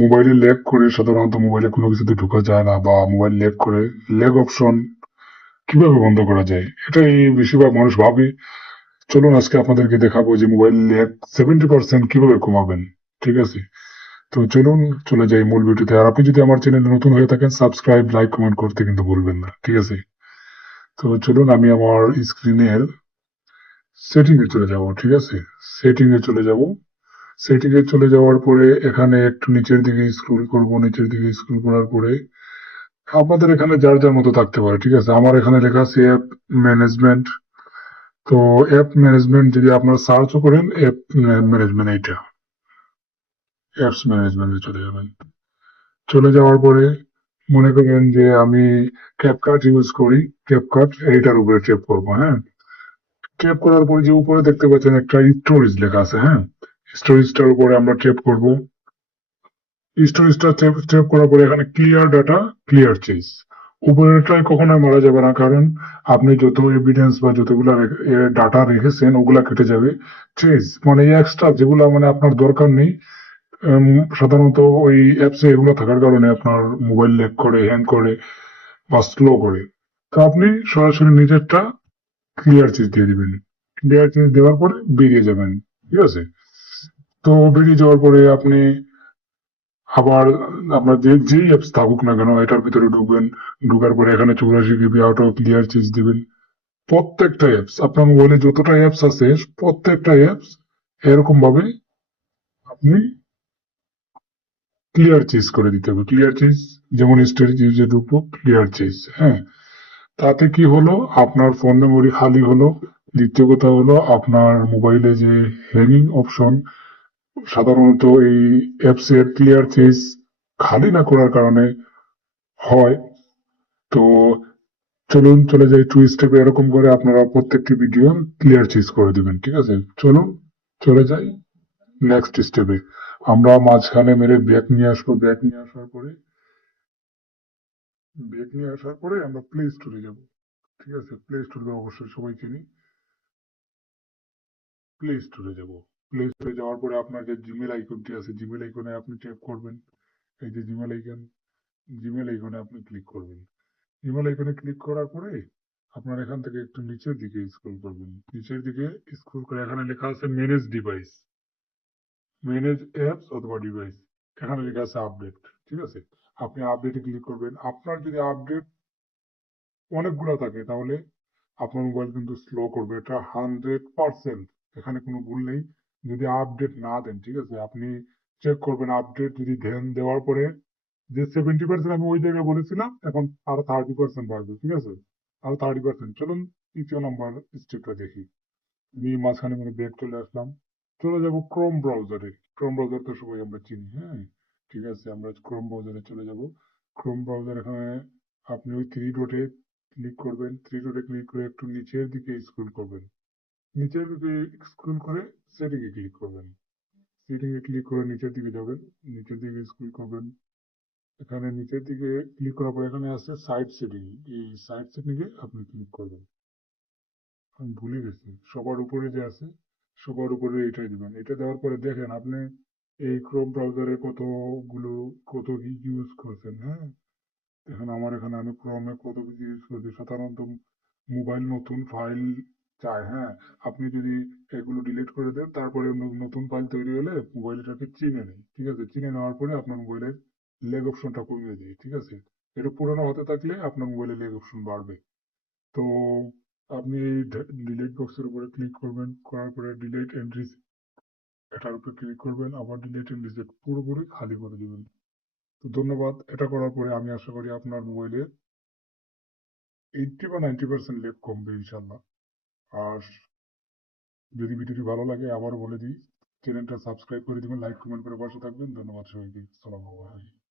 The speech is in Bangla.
মোবাইলে ল্যাগ করে সাধারণত মোবাইলে কোনো কিছুতে ঢোকা যায় না বা মোবাইল ল্যাগ করে। ল্যাগ অপশন কিভাবে বন্ধ করা যায়? এটাই বেশিরভাগ মানুষ ভাবে। চলুন আজকে আপনাদেরকে দেখাবো যে মোবাইল ল্যাগ 70% কিভাবে কমাবেন। ঠিক আছে? তো চলুন চলে যাই মূল ভিডিওতে। আর আপনি যদি আমার চ্যানেলে নতুন হয়ে থাকেন সাবস্ক্রাইব, লাইক, কমেন্ট করতে কিন্তু ভুলবেন না। ঠিক আছে? তো চলুন আমি আমার স্ক্রিনের সেটিং এ চলে যাব। ঠিক আছে? সেটিং এ চলে যাব। সেটিং এ চলে যাওয়ার পরে এখানে একটু নিচের দিকে স্ক্রল করব। নিচের দিকে স্ক্রল করার পরে আপনাদের এখানে যার যার মতো থাকতে পারে। ঠিক আছে? আমার এখানে লেখা আছে অ্যাপ ম্যানেজমেন্ট। তো অ্যাপ ম্যানেজমেন্ট যদি আপনারা সার্চও করেন অ্যাপ ম্যানেজমেন্ট এইটা অ্যাপস ম্যানেজমেন্টে চলে যাবেন। চলে যাওয়ার পরে মনে করেন যে আমি ক্যাপকাট ইউজ করি। ক্যাপকাট এইটার উপরে ট্যাপ করবো। হ্যাঁ, ট্যাপ করার পরে যে উপরে দেখতে পাচ্ছেন একটা স্টোরেজ লেখা আছে। হ্যাঁ, স্টোরেজটার উপরে আমরা ট্যাপ করব। স্টোরেজটা ট্যাপ করার পরে এখানে ক্লিয়ার ডাটা, ক্লিয়ার চেঞ্জ। উপরেরটাই কখনোই মারা যাবে না, কারণ আপনি যত এভিডেন্স বা যতগুলা ডাটা রেখেছেন ওগুলা কেটে যাবে। চেঞ্জ মানে এক্সট্রা যেগুলা মানে আপনার দরকার নেই। সাধারণত ওই অ্যাপসে এগুলো থাকার কারণে আপনার মোবাইল ল্যাগ করে, হ্যাং করে বা স্লো করে। তো আপনি সরাসরি নিজেরটা ক্লিয়ার চেঞ্জ দিয়ে দিবেন। ক্লিয়ার চেঞ্জ দেওয়ার পরে বেরিয়ে যাবেন। ঠিক আছে? তো বেরিয়ে যাওয়ার পরে আপনি আবার আপনার যেই অ্যাপস থাকুক না কেন এটার ভিতরে ঢুকবেন। ঢুকার পরে এখানে 84 GB অটো ক্লিয়ার চেঞ্জ দিবেন। প্রত্যেকটা অ্যাপস আপনার মোবাইলে যতটা অ্যাপস আছে প্রত্যেকটা অ্যাপস এরকম ভাবে আপনি ক্লিয়ার চেঞ্জ করে দিতে হবে। ক্লিয়ার চেঞ্জ যেমন স্টোরেজ ইউজে ঢুকবো ক্লিয়ার চেঞ্জ। হ্যাঁ, তাতে কি হলো আপনার ফোন মেমোরি খালি হলো। দ্বিতীয় কথা হলো আপনার মোবাইলে যে হ্যাঙ্গিং অপশন সাধারণত এই অ্যাপস এর ক্লিয়ার চেঞ্জ খালি না করার কারণে হয়। তো চলুন চলে যাই টু স্টেপে। এরকম করে আপনারা প্রত্যেকটি ভিডিও ক্লিয়ার চেঞ্জ করে দিবেন। ঠিক আছে? চলুন চলে যাই নেক্সট স্টেপে। আমরা মাঝখানে মেরে ব্যাক নিয়ে আসবো। ব্যাক নিয়ে আসার পরে আমরা প্লে স্টোরে যাব। ঠিক আছে? প্লে স্টোর তো অবশ্যই সবাই চিনি। প্লে স্টোরে যাব। প্লে স্টোরে যাওয়ার পরে আপনার যে জিমেল আইকনটি আছে জিমেল আইকনে আপনি ট্যাপ করবেন। এই যে জিমেল আইকন, জিমেল আইকনে আপনি ক্লিক করবেন। জিমেল আইকনে ক্লিক করার পরে আপনার এখান থেকে একটু নিচের দিকে স্ক্রল করবেন। নিচের দিকে স্ক্রল করে এখানে লেখা আছে ম্যানেজ ডিভাইস, ম্যানেজ অ্যাপস অথবা ডিভাইস। এখানে লেখা আছে আপডেট। ঠিক আছে? আপনি আপডেটে ক্লিক করবেন। আপনার যদি আপডেট অনেকগুলো থাকে তাহলে আপনার মোবাইল কিন্তু স্লো করবে। এটা 100%। এখানে কোনো ভুল নেই। যদি আপডেট না দেন, ঠিক আছে, আপনি চেক করবেন আপডেট যদি দেন, দেওয়ার পরে যে 70% আমি ওই জায়গায় বলেছিলাম এখন আরো 30% বাড়বে। ঠিক আছে? আরো 30%। চলুন তৃতীয় নম্বর স্টেপটা দেখি। আমি মাঝখানে মানে ব্যাক চলে আসলাম। চলে যাব ক্রোম ব্রাউজারে। ক্রোম ব্রাউজার তো সবাই আমরা চিনি। হ্যাঁ, ঠিক আছে, আমরা ক্রোম ব্রাউজারে চলে যাব। ক্রোম ব্রাউজার এখানে আপনি ওই থ্রি ডটে ক্লিক করবেন। থ্রি ডটে ক্লিক করে একটু নিচের দিকে স্ক্রল করবেন। নিচের দিকে স্ক্রল করে সেটিং এ ক্লিক করবেন। সেটিং এ ক্লিক করে নিচের দিকে যাবেন। নিচের দিকে স্ক্রল করবেন। এখানে নিচের দিকে ক্লিক করার পর এখানে আছে সাইট সেটিং। এই সাইট সেটিং এ আপনি ক্লিক করবেন। আমি ভুলে গেছি। সবার উপরে যে আছে সবার উপরে এটাই দিবেন। এটা দেওয়ার পরে দেখেন আপনি এই ক্রোম ব্রাউজারে কতগুলো কত কি ইউজ করছেন। হ্যাঁ, এখন আমার এখানে আমি ক্রোমে কত কিছু ইউজ করছি। সাধারণত মোবাইল নতুন ফাইল চায়। হ্যাঁ, আপনি যদি এগুলো ডিলিট করে দেন তারপরে নতুন ফাইল তৈরি হলে মোবাইল এটাকে চিনে নেয়। ঠিক আছে? চিনে নেওয়ার পরে আপনার মোবাইলের লেগ অপশনটা কমিয়ে দেয়। ঠিক আছে? এটা পুরোনো হতে থাকলে আপনার মোবাইলে লেগ অপশন বাড়বে। তো আপনি এই ডিলিট বক্সের উপরে ক্লিক করবেন। করার পরে ডিলিট এন্ড রিসেট এটার উপরে ক্লিক করবেন। আবার ডিলিট এন্ড রিসেট পুরোপুরি খালি করে দিবেন। তো ধন্যবাদ। এটা করার পরে আমি আশা করি আপনার মোবাইলে 80 বা 90% লেগ কমবে ইনশাল্লাহ। আর যদি ভিডিওটি ভালো লাগে আবারও বলে দিই চ্যানেলটা সাবস্ক্রাইব করে দিবেন, লাইক কমেন্ট করে পাশে থাকবেন। ধন্যবাদ সবাইকে। আসসালামু আলাইকুম।